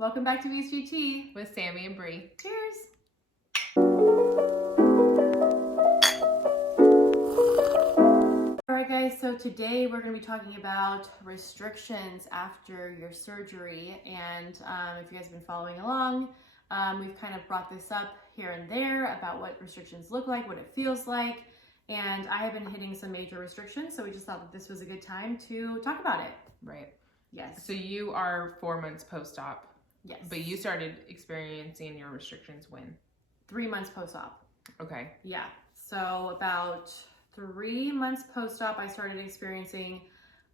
Welcome back to VSG Tea with Sammi and Bre. Cheers! Alright guys, so today we're going to be talking about restrictions after your surgery, and if you guys have been following along, we've kind of brought this up here and there about what restrictions look like, what it feels like, and I have been hitting some major restrictions, so we just thought that this was a good time to talk about it. Right. Yes. So you are 4 months post-op. Yes. But you started experiencing your restrictions when? 3 months post-op. Okay. Yeah. So about 3 months post-op, I started experiencing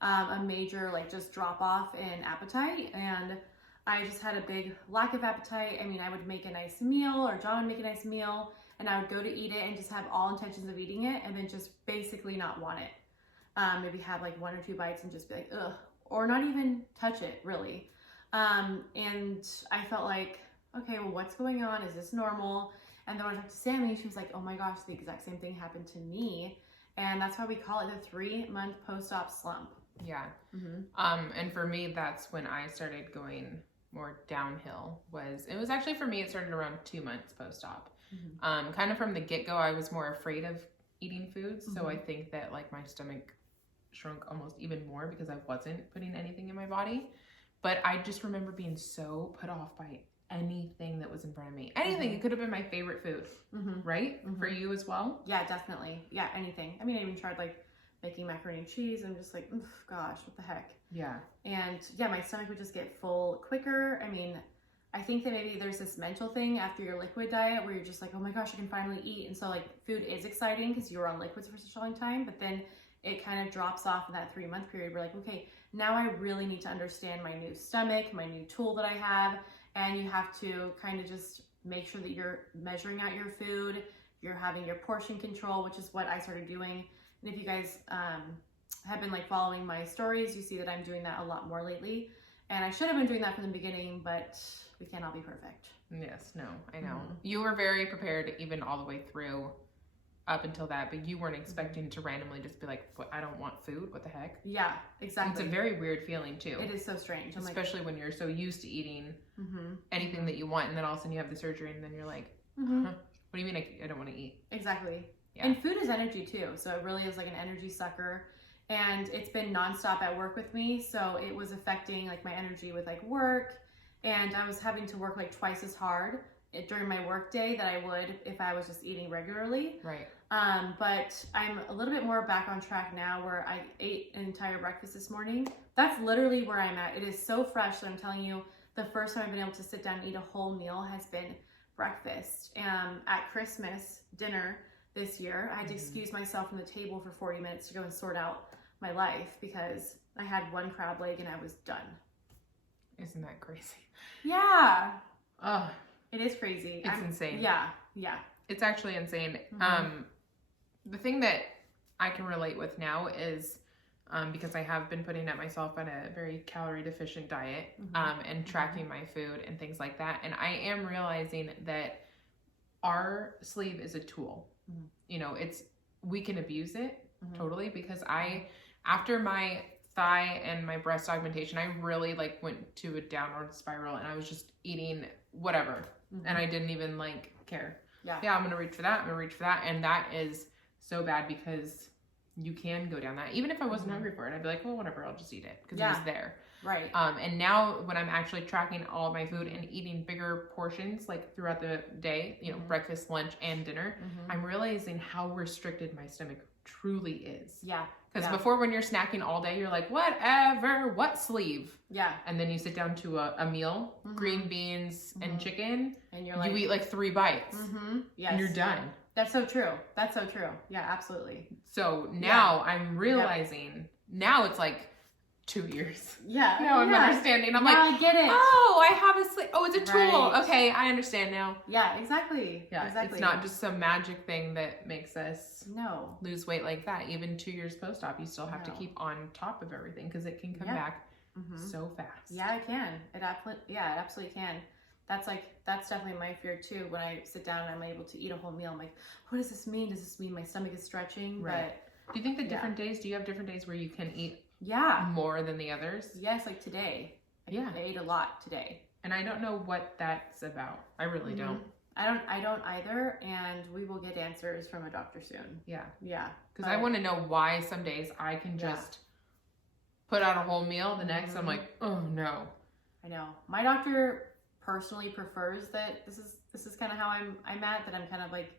a major just drop off in appetite, and I just had a big lack of appetite. I mean, I would make a nice meal, or John would make a nice meal, and I would go to eat it and just have all intentions of eating it, and then just basically not want it. Maybe have 1 or 2 bites and just be like, ugh, or not even touch it really. And I felt like, okay, well, what's going on? Is this normal? And then when I talked to Sammi, she was like, oh my gosh, the exact same thing happened to me. And that's why we call it the 3-month post-op slump. Yeah. Mm-hmm. And for me, that's when I started going more downhill. It was actually, for me, it started around 2 months post-op. Mm-hmm. Kind of from the get-go, I was more afraid of eating foods. Mm-hmm. So I think that my stomach shrunk almost even more because I wasn't putting anything in my body. But I just remember being so put off by anything that was in front of me. Anything. Mm-hmm. It could have been my favorite food, right? Mm-hmm. For you as well? Yeah, definitely. Yeah, anything. I mean, I even tried making macaroni and cheese. I'm just like, gosh, what the heck? Yeah. And yeah, my stomach would just get full quicker. I mean, I think that maybe there's this mental thing after your liquid diet where you're just like, oh my gosh, I can finally eat. And so food is exciting because you were on liquids for such a long time, but then it kind of drops off in that 3-month period. We're like, okay, now I really need to understand my new stomach, my new tool that I have. And you have to kind of just make sure that you're measuring out your food, you're having your portion control, which is what I started doing. And if you guys have been following my stories, you see that I'm doing that a lot more lately. And I should have been doing that from the beginning, but we can't all be perfect. Yes, no, I know. Mm-hmm. You were very prepared even all the way through up until that, but you weren't expecting to randomly just be like, what, I don't want food, what the heck? Yeah, exactly. It's a very weird feeling too. It is so strange. Especially when you're so used to eating anything that you want, and then all of a sudden you have the surgery and then you're like, what do you mean I don't want to eat? Exactly. Yeah. And food is energy too, so it really is like an energy sucker, and it's been nonstop at work with me, so it was affecting my energy with work, and I was having to work twice as hard during my work day that I would if I was just eating regularly. Right. But I'm a little bit more back on track now, where I ate an entire breakfast this morning. That's literally where I'm at. It is so fresh that I'm telling you, the first time I've been able to sit down and eat a whole meal has been breakfast. At Christmas dinner this year, I had to excuse myself from the table for 40 minutes to go and sort out my life because I had 1 crab leg and I was done. Isn't that crazy? Yeah. Oh, it is crazy. It's insane. Yeah. Yeah. It's actually insane. The thing that I can relate with now is because I have been putting at myself on a very calorie deficient diet and tracking my food and things like that. And I am realizing that our sleeve is a tool. You know, we can abuse it totally, because after my thigh and my breast augmentation, I really went to a downward spiral, and I was just eating whatever. And I didn't even care. Yeah, I'm gonna reach for that, and that is so bad because you can go down that. Even if I wasn't hungry for it, I'd be like, well, whatever, I'll just eat it because it was there. Right. And now when I'm actually tracking all of my food and eating bigger portions throughout the day, you know, breakfast, lunch, and dinner, I'm realizing how restricted my stomach truly is. Yeah. Because before, when you're snacking all day, you're like, whatever, what sleeve? Yeah. And then you sit down to a meal, green beans and chicken, and you're you eat 3 bites. Yes. And you're done. That's so true. That's so true. Yeah, absolutely. So now I'm realizing, now it's 2 years. Yeah. Now I'm understanding. I'm I get it. Oh, I have a sleeve. Oh, it's a tool. Right. Okay, I understand now. Yeah, exactly. Yeah, exactly. It's not just some magic thing that makes us no lose weight like that. Even 2 years post-op, you still have to keep on top of everything because it can come back so fast. Yeah, it can. It absolutely can. That's definitely my fear too. When I sit down and I'm able to eat a whole meal, I'm like, what does this mean? Does this mean my stomach is stretching? Right. But do you think that do you have different days where you can eat Yeah. more than the others? Yes, like today. I ate a lot today. And I don't know what that's about. I really don't. I don't either, and we will get answers from a doctor soon. Yeah. Yeah. Because I want to know why some days I can just put out a whole meal, the next I'm like, oh no. I know. My doctor personally prefers that this is kind of how I'm at, that I'm kind of like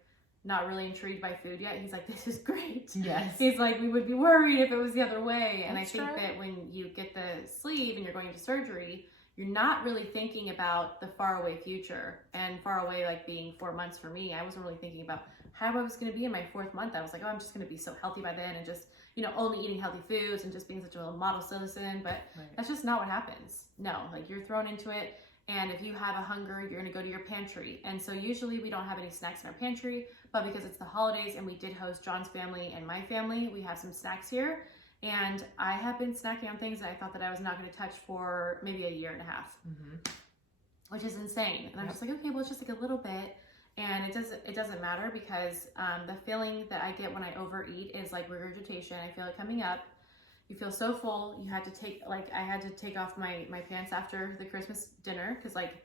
not really intrigued by food yet. He's like, this is great. Yes. He's like, we would be worried if it was the other way. And That's I think that when you get the sleeve and you're going to surgery, you're not really thinking about the faraway future, and far away like being 4 months for me. I wasn't really thinking about how I was going to be in my 4th month. I was like, oh, I'm just going to be so healthy by then, and just, you know, only eating healthy foods and just being such a model citizen. But that's just not what happens. No, like you're thrown into it. And if you have a hunger, you're going to go to your pantry. And so usually we don't have any snacks in our pantry, but because it's the holidays and we did host John's family and my family, we have some snacks here. And I have been snacking on things that I thought that I was not going to touch for maybe a year and a half, which is insane. And I'm just like, okay, well, it's just like a little bit. And it doesn't matter, because the feeling that I get when I overeat is like regurgitation. I feel it coming up. You feel so full. You had to take, like, I had to take off my pants after the Christmas dinner, because like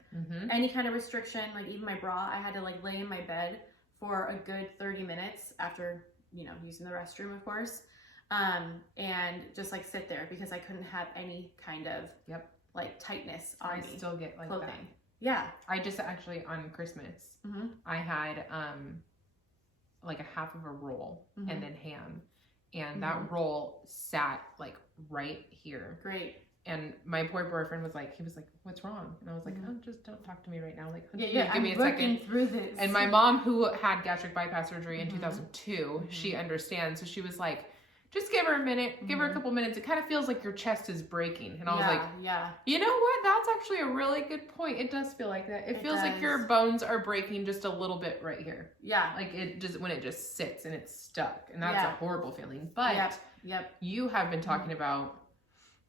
any kind of restriction, like even my bra, I had to like lay in my bed for a good 30 minutes after, you know, using the restroom, of course. And just like sit there, because I couldn't have any kind of like tightness on me. I still get like clothing. that. Yeah. I just actually on Christmas, I had like a half of a roll and then ham. And that roll sat like right here. Great. And my poor boyfriend was like, what's wrong? And I was like, oh, just don't talk to me right now. Like, give me a working second. through this. And my mom, who had gastric bypass surgery in 2002, she understands. So she was like, just give her a minute, give her a couple minutes. It kind of feels like your chest is breaking. And I was like, you know what? That's actually a really good point. It does feel like that. It feels like your bones are breaking just a little bit right here. Yeah. Like it just, when it just sits and it's stuck. And that's a horrible feeling. But you have been talking about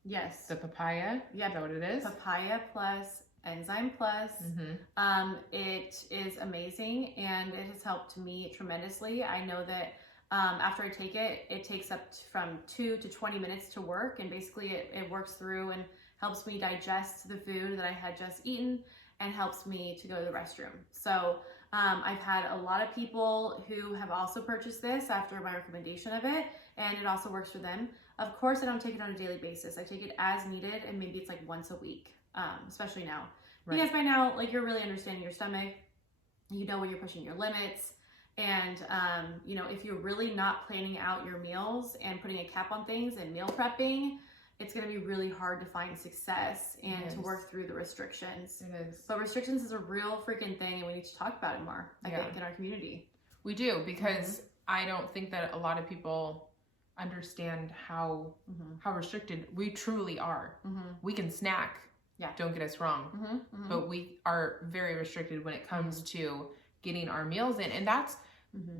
the papaya. Is that what it is? Papaya plus Enzyme Plus. It is amazing, and it has helped me tremendously. I know that after I take it, it takes up from 2 to 20 minutes to work, and basically it works through and helps me digest the food that I had just eaten, and helps me to go to the restroom. So I've had a lot of people who have also purchased this after my recommendation of it, and it also works for them. Of course, I don't take it on a daily basis. I take it as needed, and maybe it's like once a week, especially now. Because by now, like, you're really understanding your stomach. You know when you're pushing your limits. And, you know, if you're really not planning out your meals and putting a cap on things and meal prepping, it's going to be really hard to find success and to work through the restrictions. It is. But restrictions is a real freaking thing, and we need to talk about it more, I think, in our community. We do, because I don't think that a lot of people understand how restricted we truly are. We can snack. Don't get us wrong. But we are very restricted when it comes to getting our meals in. And that's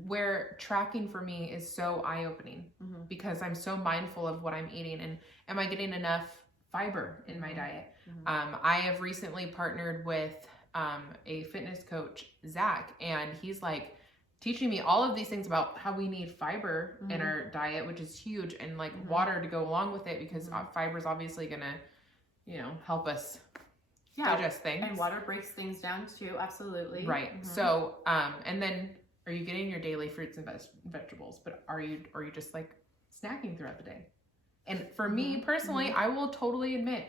where tracking for me is so eye-opening, because I'm so mindful of what I'm eating, and am I getting enough fiber in my diet? I have recently partnered with a fitness coach, Zach, and he's like teaching me all of these things about how we need fiber in our diet, which is huge, and like water to go along with it, because fiber is obviously gonna, you know, help us digest things. And water breaks things down too, absolutely. Right. So, and then are you getting your daily fruits and vegetables, but are you just like snacking throughout the day? And for me personally, I will totally admit,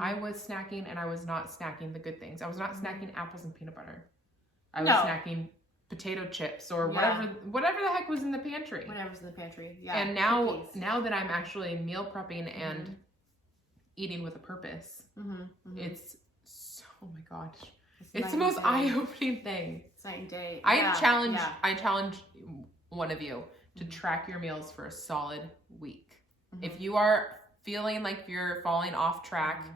I was snacking, and I was not snacking the good things. I was not snacking apples and peanut butter. I was snacking potato chips or whatever the heck was in the pantry. Whatever's in the pantry. And now that I'm actually meal prepping and eating with a purpose, it's so, oh my gosh, it's the most eye-opening thing. It's night and day. I challenge one of you to track your meals for a solid week. If you are feeling like you're falling off track,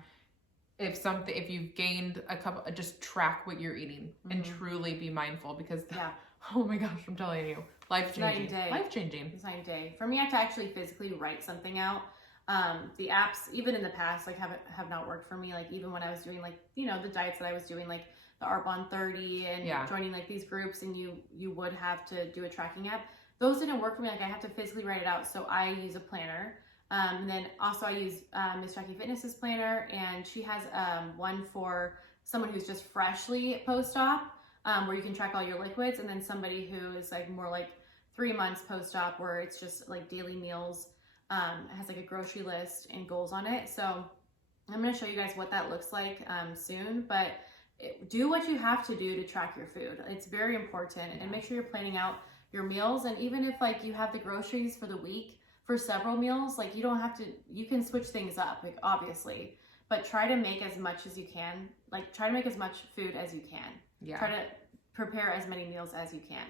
if you've gained a couple, just track what you're eating and truly be mindful, because oh my gosh, I'm telling you, life-changing. Life-changing. It's night and day. For me, I have to actually physically write something out. The apps, even in the past, like have not worked for me. Like even when I was doing, like, you know, the diets that I was doing, like the Arbonne 30 and joining like these groups, and you would have to do a tracking app. Those didn't work for me. Like I have to physically write it out. So I use a planner. And then also I use Miss Jackie Fitness's planner, and she has one for someone who's just freshly post-op, where you can track all your liquids, and then somebody who is like more like 3 months post-op, where it's just like daily meals, has like a grocery list and goals on it. So I'm going to show you guys what that looks like soon, but do what you have to do to track your food. It's very important, and make sure you're planning out your meals. And even if like you have the groceries for the week for several meals, like you don't have to, you can switch things up, like obviously, but try to make as much as you can. Like try to make as much food as you can. Yeah. Try to prepare as many meals as you can.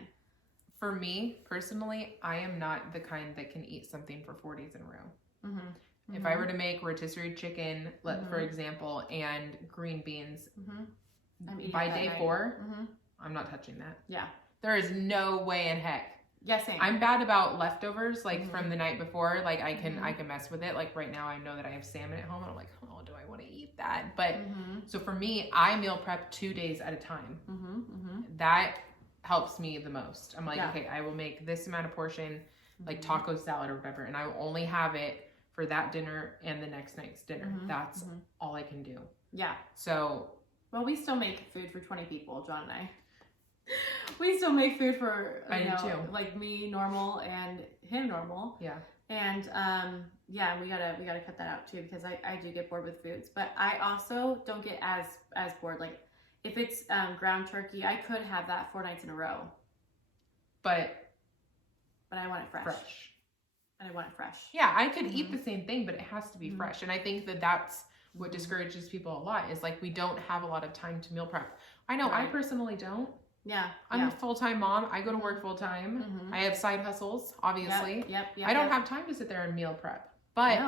For me personally, I am not the kind that can eat something for 4 days in a row. Mm-hmm. If I were to make rotisserie chicken, for example, and green beans, by day 4, I'm not touching that. Yeah. There is no way in heck. Yeah, same. I'm bad about leftovers, like from the night before. Like I can mess with it. Like right now, I know that I have salmon at home, and I'm like, oh, do I want to eat that? But so for me, I meal prep 2 days at a time. That helps me the most. I'm like, okay, I will make this amount of portion, like taco salad or whatever, and I will only have it for that dinner and the next night's dinner. That's all I can do. Yeah. So, well, we still make food for 20 people, John and I. We still make food for, I do too. Like me normal and him normal. Yeah. And yeah, we gotta cut that out too, because I do get bored with foods, but I also don't get as bored. Like if it's ground turkey, I could have that 4 nights in a row. But I want it fresh. And I want it fresh. Yeah, I could eat the same thing, but it has to be fresh. And I think that that's what discourages people a lot, is like we don't have a lot of time to meal prep. I know I personally don't. Yeah. I'm a full-time mom. I go to work full-time. I have side hustles, obviously. Yep. I don't have time to sit there and meal prep. But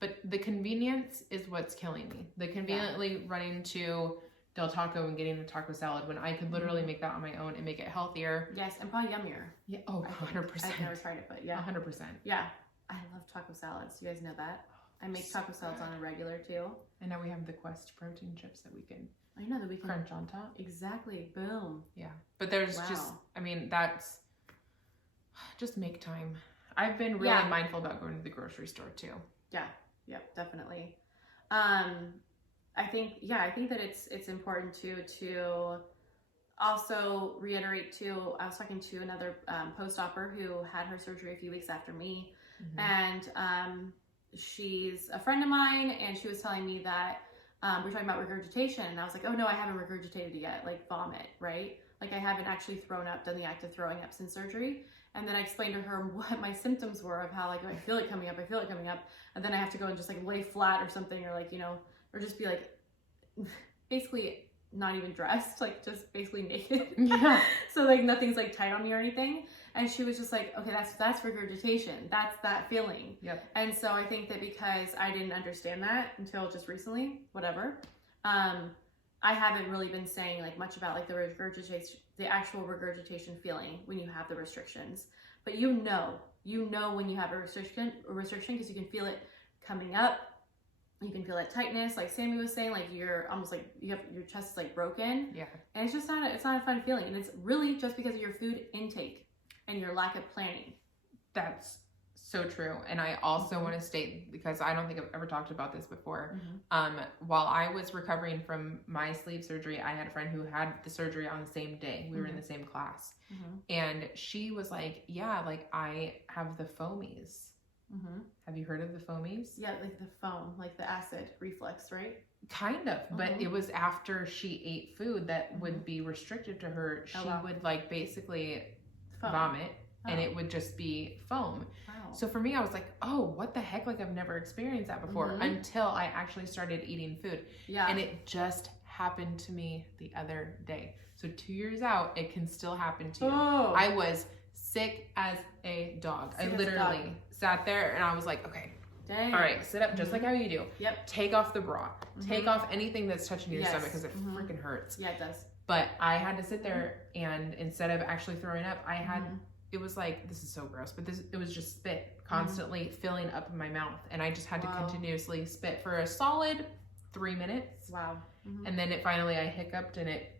but the convenience is what's killing me. The conveniently running to Del Taco and getting a taco salad when I could literally make that on my own and make it healthier. Yes, and probably yummier. Yeah. Oh, 100%. I've never tried it, but yeah. 100%. Yeah. I love taco salads. You guys know that? I make taco salads on a regular too. And now we have the Quest protein chips that we can crunch on top. Exactly. Boom. Yeah. But there's just, I mean, that's just make time. I've been really mindful about going to the grocery store too. Yeah. Yep. Definitely. I think that it's important to also reiterate too. I was talking to another post-opper who had her surgery a few weeks after me, and she's a friend of mine, and she was telling me that we're talking about regurgitation, and I was like, oh no, I haven't regurgitated yet, like vomit, right? Like I haven't actually thrown up, done the act of throwing up since surgery. And then I explained to her what my symptoms were of how like I feel it coming up, and then I have to go and just like lay flat or something, or like, you know, or just be like basically not even dressed, like just basically naked. Yeah. So like nothing's like tight on me or anything. And she was just like, okay, that's regurgitation. That's that feeling. Yep. And so I think that because I didn't understand that until just recently, whatever, I haven't really been saying like much about like the actual regurgitation feeling when you have the restrictions. But you know when you have a restriction because you can feel it coming up. You can feel that tightness, like Sammy was saying, like you're almost like your chest is like broken. Yeah. And it's not a fun feeling. And it's really just because of your food intake and your lack of planning. That's so true. And I also want to state, because I don't think I've ever talked about this before, while I was recovering from my sleeve surgery, I had a friend who had the surgery on the same day. We were in the same class. And she was like, yeah, like I have the Foamies. Have you heard of the Foamies? Yeah, like the foam, like the acid reflux, right? Kind of, but it was after she ate food that would be restricted to her. She would like basically vomit, and it would just be foam. Wow. So for me, I was like, oh, what the heck? Like I've never experienced that before until I actually started eating food. Yeah. And it just happened to me the other day. So 2 years out, it can still happen to you. Oh. I was sick as a dog. I literally sat there and I was like, okay, dang. All right, sit up just like how you do. Yep. Take off the bra. Take off anything that's touching your stomach because it freaking hurts. Yeah, it does. But I had to sit there, and instead of actually throwing up, I had, it was like, this is so gross, but it was just spit constantly filling up in my mouth. And I just had to continuously spit for a solid 3 minutes. Wow. And then I hiccuped and it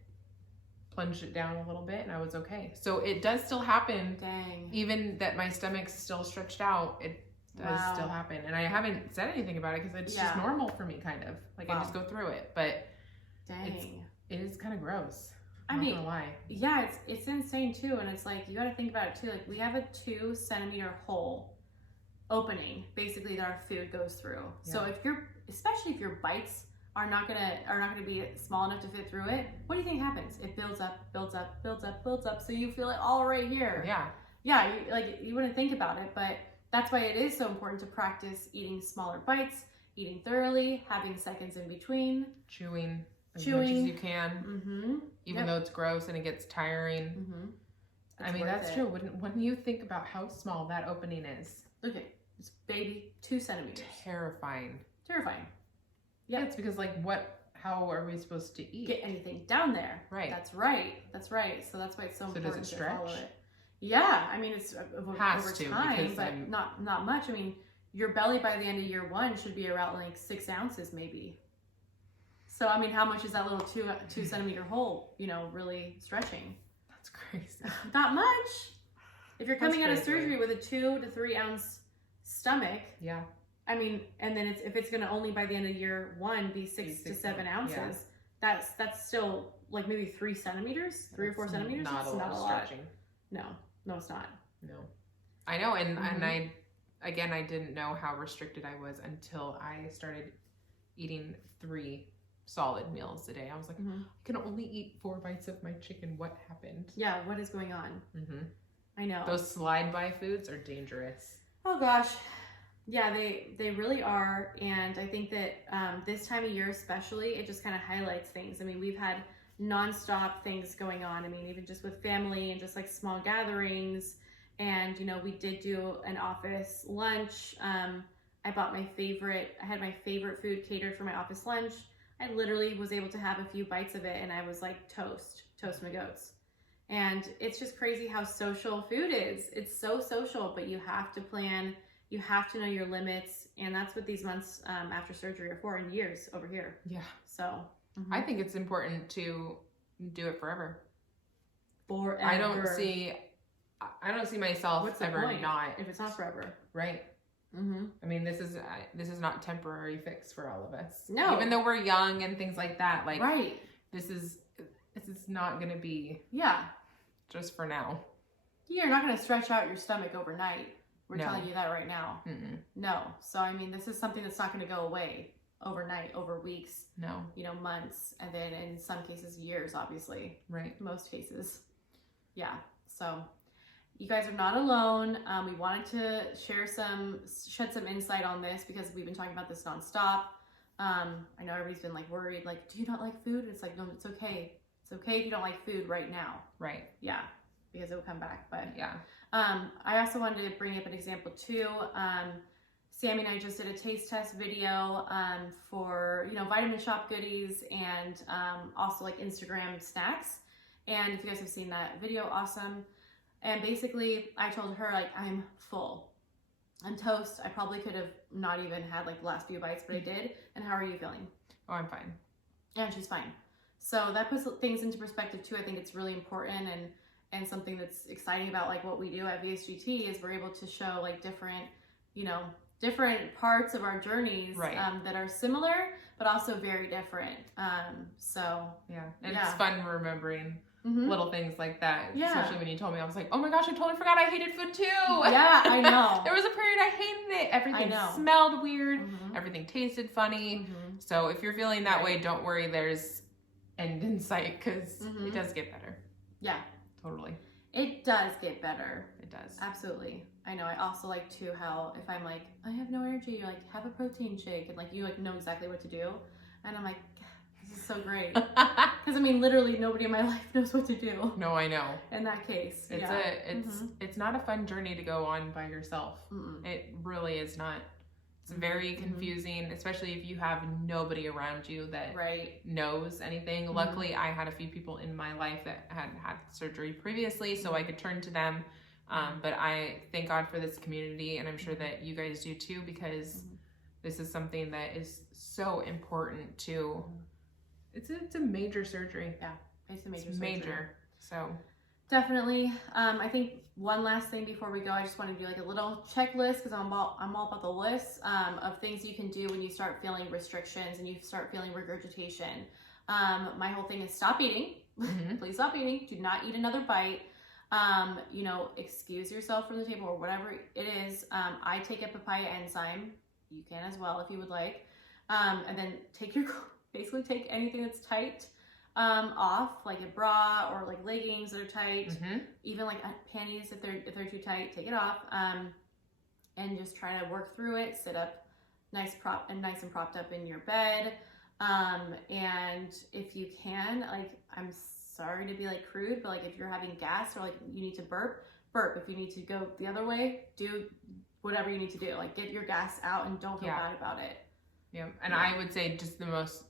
plunged it down a little bit, and I was okay. So it does still happen. Dang. Even that my stomach's still stretched out, it does still happen. And I haven't said anything about it because it's just normal for me, kind of. Like I just go through it. But Dang. It is kind of gross. I I'm mean, not gonna lie. Yeah, it's insane too. And it's like, you got to think about it too. Like, we have a 2 centimeter hole opening basically that our food goes through. Yeah. So especially if your bites are not gonna be small enough to fit through it, what do you think happens? It builds up, builds up, builds up, builds up. So you feel it all right here. Yeah. Yeah, you wouldn't think about it, but that's why it is so important to practice eating smaller bites, eating thoroughly, having seconds in between. Chewing as much as you can. Mm-hmm. Even though it's gross and it gets tiring. Mm-hmm. I mean, that's true. When you think about how small that opening is. Look at this baby, 2 centimeters. Terrifying. Terrifying. Yeah, it's because how are we supposed to eat? Get anything down there. Right. That's right. So that's why it's so important does it to follow stretch? it. Yeah, I mean, it's over time, but not much. I mean, your belly by the end of year 1 should be around like 6 ounces maybe. So, I mean, how much is that little 2 centimeter hole, really stretching? That's crazy. Not much. If you're coming out of surgery with a 2 to 3 ounce stomach, yeah. I mean, and then if it's going to only by the end of year 1 be 6 to 7 ounces, that's still like maybe 3 centimeters, 3 or 4 centimeters. Not it's a not a lot. stretching. No, it's not. No. I know, and I didn't know how restricted I was until I started eating 3 solid meals a day. I was like, I can only eat 4 bites of my chicken. What happened? Yeah, what is going on? I know. Those slide-by foods are dangerous. Oh gosh. Yeah, they really are. And I think that this time of year especially, it just kind of highlights things. I mean, we've had nonstop things going on. I mean, even just with family and just like small gatherings. And, we did do an office lunch. I had my favorite food catered for my office lunch. I literally was able to have a few bites of it and I was like toast my goats. And it's just crazy how social food is. It's so social, but you have to plan, you have to know your limits. And that's what these months after surgery are for, and years over here. Yeah. So I think it's important to do it forever. Forever. I don't see myself What's the ever point not. if it's not forever. Right. I mean, this is not temporary fix for all of us. No. Even though we're young and things like that, like right. This is not going to be just for now. You're not going to stretch out your stomach overnight. We're telling you that right now. No. So I mean, this is something that's not going to go away overnight, over weeks. No. Months, and then in some cases years, obviously. Right. Most cases. Yeah. So you guys are not alone. We wanted to shed some insight on this because we've been talking about this nonstop. I know everybody's been like worried, like, do you not like food? It's like, no, it's okay. It's okay if you don't like food right now. Right. Yeah, because it will come back. But yeah. I also wanted to bring up an example too. Sammy and I just did a taste test video for vitamin shop goodies and also like Instagram snacks. And if you guys have seen that video, awesome. And basically, I told her, like, I'm full. I'm toast. I probably could have not even had, like, the last few bites, but I did. And how are you feeling? Oh, I'm fine. Yeah, she's fine. So that puts things into perspective, too. I think it's really important and something that's exciting about, like, what we do at VSG Tea is we're able to show, like, different parts of our journeys that are similar, but also very different. So, yeah. And it's fun remembering little things like that. Yeah. Especially when you told me, I was like, oh my gosh, I totally forgot I hated food too. Yeah, I know. There was a period I hated it. Everything smelled weird. Everything tasted funny. So if you're feeling that way, don't worry. There's end in sight because it does get better. Yeah. Totally. It does get better. It does. Absolutely. I know. I also like too how if I'm like, I have no energy, you're like, have a protein shake. And like, you like know exactly what to do. And I'm like, this is so great. Because I mean, literally nobody in my life knows what to do. No, I know. In that case. It's not a fun journey to go on by yourself. It really is not. It's very confusing, especially if you have nobody around you that knows anything. Luckily, I had a few people in my life that had had surgery previously, so I could turn to them. But I thank God for this community, and I'm sure that you guys do too, because this is something that is so important to. It's a major surgery. Yeah, it's a major surgery. Major. So definitely. I think one last thing before we go, I just want to do like a little checklist because I'm all about the list of things you can do when you start feeling restrictions and you start feeling regurgitation. My whole thing is stop eating. Please stop eating. Do not eat another bite. You know, excuse yourself from the table or whatever it is. I take a papaya enzyme. You can as well if you would like. And then basically take anything that's tight off, like a bra or like leggings that are tight, even like panties if they're too tight, take it off. And just try to work through it. Sit up nice and propped up in your bed. And if you can, like, I'm sorry to be like crude, but like if you're having gas or like you need to burp. If you need to go the other way, do whatever you need to do. Like get your gas out and don't feel bad about it. Yeah, and I would say just the most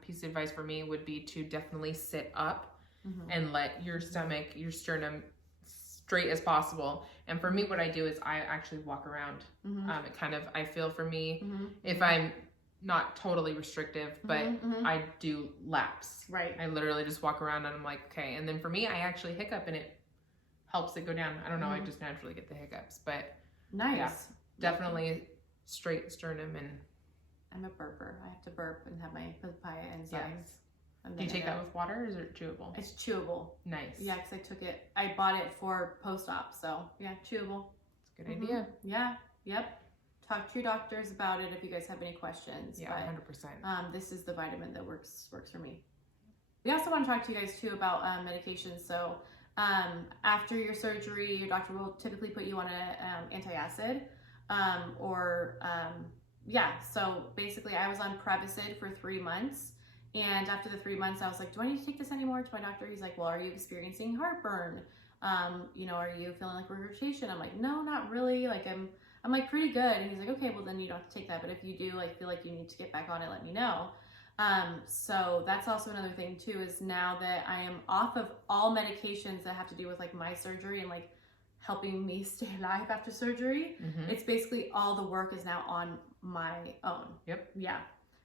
piece of advice for me would be to definitely sit up and let your stomach, your sternum straight as possible. And for me, what I do is I actually walk around. It kind of, I feel for me, if I'm not totally restrictive, but I do laps. Right. I literally just walk around and I'm like, okay. And then for me, I actually hiccup and it helps it go down. I don't know, I just naturally get the hiccups, but nice. Yeah, definitely straight sternum. And I'm a burper. I have to burp and have my papaya enzymes. Yes. Do you take that with water or is it chewable? It's chewable. Nice. Yeah, because I bought it for post-op, so yeah, chewable. It's a good idea. Yeah, yep. Talk to your doctors about it if you guys have any questions. Yeah, but, 100%. This is the vitamin that works for me. We also want to talk to you guys too about medications. So after your surgery, your doctor will typically put you on an antacid so basically I was on Prevacid for 3 months. And after the 3 months, I was like, do I need to take this anymore? To my doctor, he's like, well, are you experiencing heartburn? You know, are you feeling like regurgitation? I'm like, no, not really. Like I'm like pretty good. And he's like, okay, well then you don't have to take that. But if you do like feel like you need to get back on it, let me know. So that's also another thing too, is now that I am off of all medications that have to do with like my surgery and like helping me stay alive after surgery, it's basically all the work is now on my own. Yep. Yeah.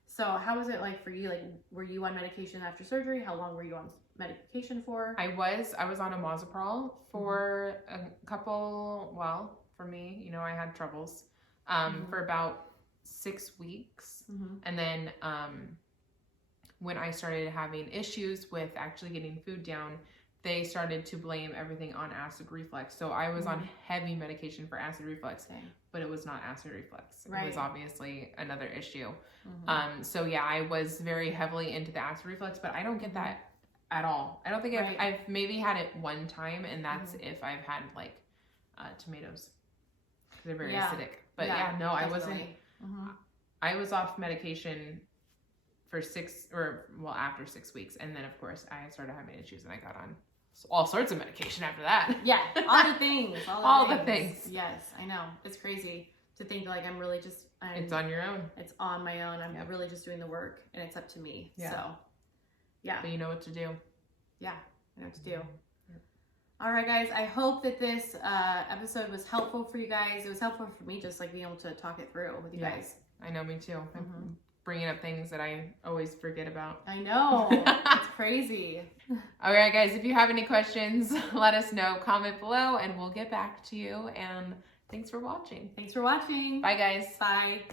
So how was it like for you? Like, were you on medication after surgery? How long were you on medication for? I was on Amazaprol for a couple, well, for me, you know, I had troubles for about 6 weeks. And then when I started having issues with actually getting food down, they started to blame everything on acid reflux. So I was on heavy medication for acid reflux, but it was not acid reflux. It was obviously another issue. So yeah, I was very heavily into the acid reflux, but I don't get that at all. I don't think I've maybe had it one time, and that's if I've had like tomatoes. They're very acidic. But no, definitely. I wasn't. I was off medication for after 6 weeks. And then of course I started having issues and I got on all sorts of medication after that. Yeah, all the things. All the things. Yes, I know. It's crazy to think like I'm really just... it's on your own. It's on my own. I'm really just doing the work and it's up to me. Yeah. So, yeah. But you know what to do. Yeah, I know what to do. All right, guys. I hope that this episode was helpful for you guys. It was helpful for me just like being able to talk it through with you guys. I know, me too. Bringing up things that I always forget about. I know. It's crazy. All right, guys, if you have any questions, let us know. Comment below and we'll get back to you. And thanks for watching. Thanks for watching. Bye, guys. Bye.